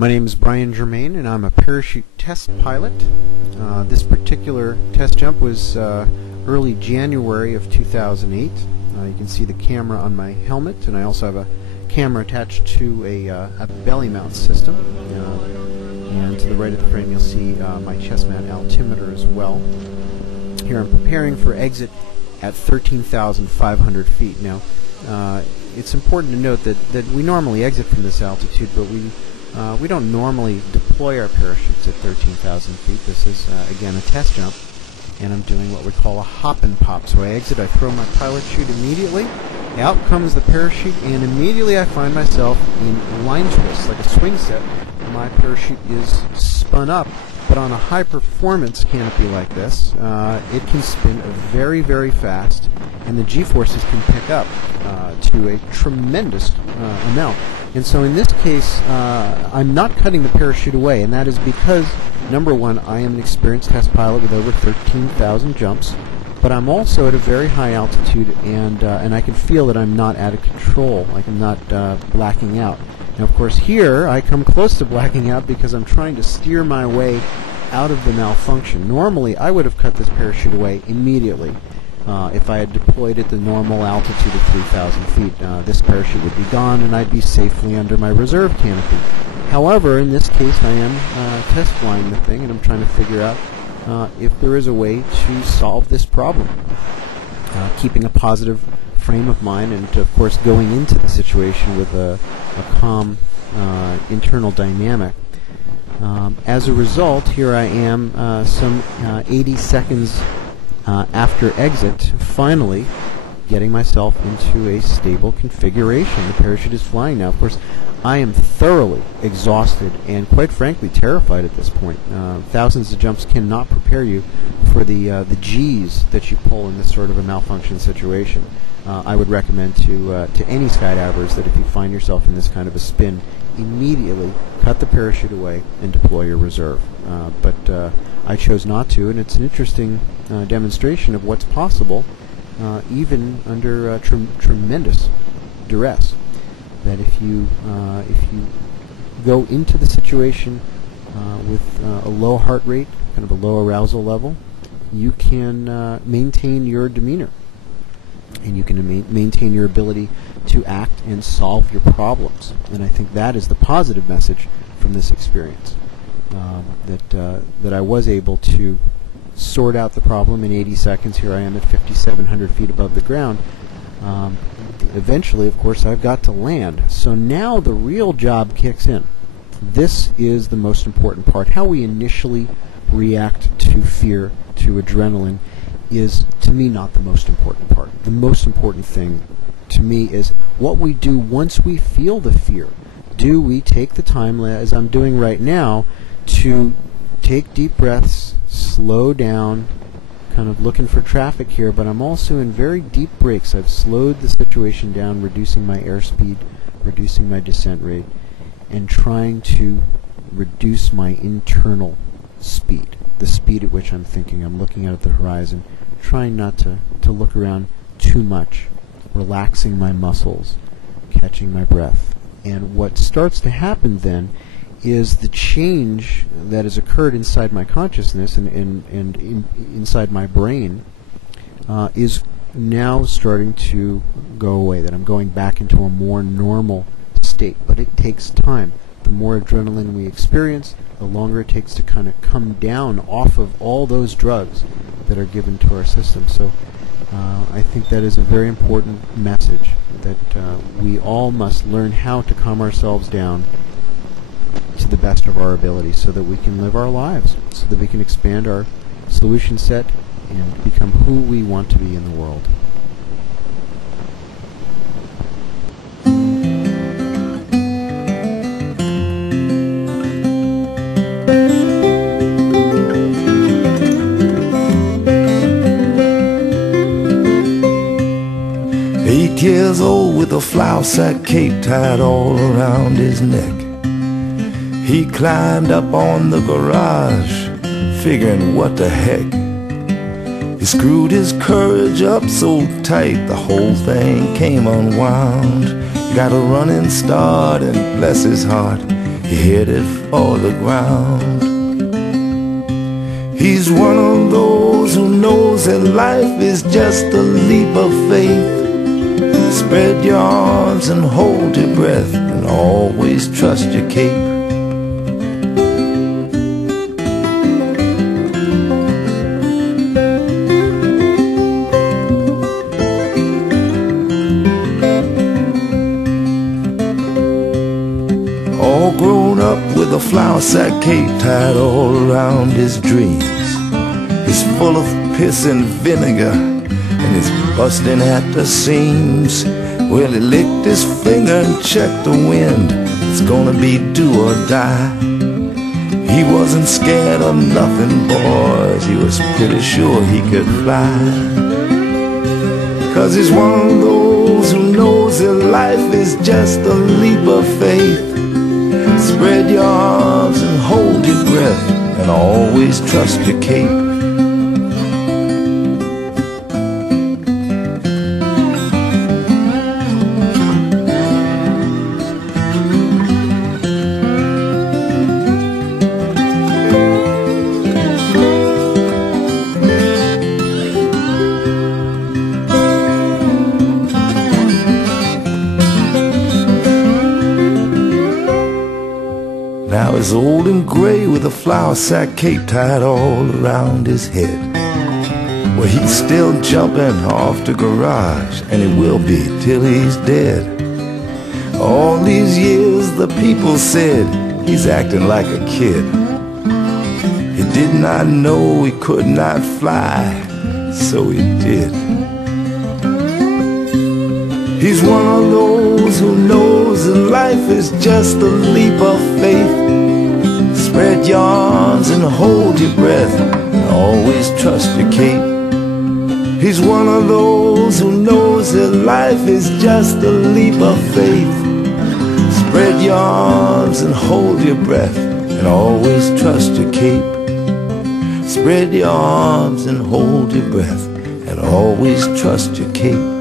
My name is Brian Germain, and I'm a parachute test pilot. This particular test jump was early January of 2008. You can see the camera on my helmet, and I also have a camera attached to a belly mount system. And to the right of the frame, you'll see my chest mount altimeter as well. Here I'm preparing for exit at 13,500 feet. Now, it's important to note that we normally exit from this altitude, but we don't normally deploy our parachutes at 13,000 feet. This is, again, a test jump, and I'm doing what we call a hop and pop. So I exit, I throw my pilot chute immediately, out comes the parachute, and immediately I find myself in line twist, like a swing set. My parachute is spun up, but on a high-performance canopy like this, it can spin very, very fast, and the G-forces can pick up to a tremendous amount. And so in this case, I'm not cutting the parachute away, and that is because, number one, I am an experienced test pilot with over 13,000 jumps, but I'm also at a very high altitude, and I can feel that I'm not out of control, like I'm not blacking out. Now, of course, here I come close to blacking out because I'm trying to steer my way out of the malfunction. Normally, I would have cut this parachute away immediately. If I had deployed at the normal altitude of 3,000 feet, this parachute would be gone and I'd be safely under my reserve canopy. However, in this case, I am test flying the thing, and I'm trying to figure out if there is a way to solve this problem. Keeping a positive frame of mind, and of course going into the situation with a calm internal dynamic. As a result, here I am some 80 seconds after exit, finally getting myself into a stable configuration. The parachute is flying now. Of course, I am thoroughly exhausted and, quite frankly, terrified at this point. Thousands of jumps cannot prepare you for the G's that you pull in this sort of a malfunction situation. I would recommend to any skydivers that if you find yourself in this kind of a spin, immediately cut the parachute away and deploy your reserve. But I chose not to, and it's an interesting demonstration of what's possible even under tremendous duress. That if you go into the situation with a low heart rate, kind of a low arousal level, you can maintain your demeanor, and you can maintain your ability to act and solve your problems. And I think that is the positive message from this experience, that I was able to sort out the problem in 80 seconds. Here I am at 5,700 feet above the ground. Eventually, of course, I've got to land. So now the real job kicks in. This is the most important part. How we initially react to fear, to adrenaline, is, to me, not the most important part. The most important thing, to me, is what we do once we feel the fear. Do we take the time, as I'm doing right now, to take deep breaths, slow down, kind of looking for traffic here, but I'm also in very deep brakes. I've slowed the situation down, reducing my airspeed, reducing my descent rate, and trying to reduce my internal speed, the speed at which I'm thinking. I'm looking out at the horizon, trying not to look around too much, relaxing my muscles, catching my breath. And what starts to happen then is the change that has occurred inside my consciousness and inside my brain is now starting to go away, that I'm going back into a more normal state. But it takes time. The more adrenaline we experience, the longer it takes to kind of come down off of all those drugs that are given to our system. So I think that is a very important message, that we all must learn how to calm ourselves down to the best of our ability, so that we can live our lives, so that we can expand our solution set and become who we want to be in the world. Years old with a flour sack cape tied all around his neck, he climbed up on the garage, figuring what the heck. He screwed his courage up so tight the whole thing came unwound. He got a running start and bless his heart, he headed for the ground. He's one of those who knows that life is just a leap of faith. Spread your arms and hold your breath, and always trust your cape. All grown up with a flour sack cape tied all around his dreams. He's full of piss and vinegar, and he's busting at the seams. Well, he licked his finger and checked the wind. It's gonna be do or die. He wasn't scared of nothing, boys. He was pretty sure he could fly. 'Cause he's one of those who knows that life is just a leap of faith. Spread your arms and hold your breath, and always trust your cape. Now he's old and gray with a flour sack cape tied all around his head. Well, he's still jumping off the garage, and he will be till he's dead. All these years the people said he's acting like a kid. He did not know he could not fly, so he did. He's one of those who knows that life is just a leap of faith. Spread your arms and hold your breath, and always trust your cape. He's one of those who knows that life is just a leap of faith. Spread your arms and hold your breath, and always trust your cape. Spread your arms and hold your breath, and always trust your cape.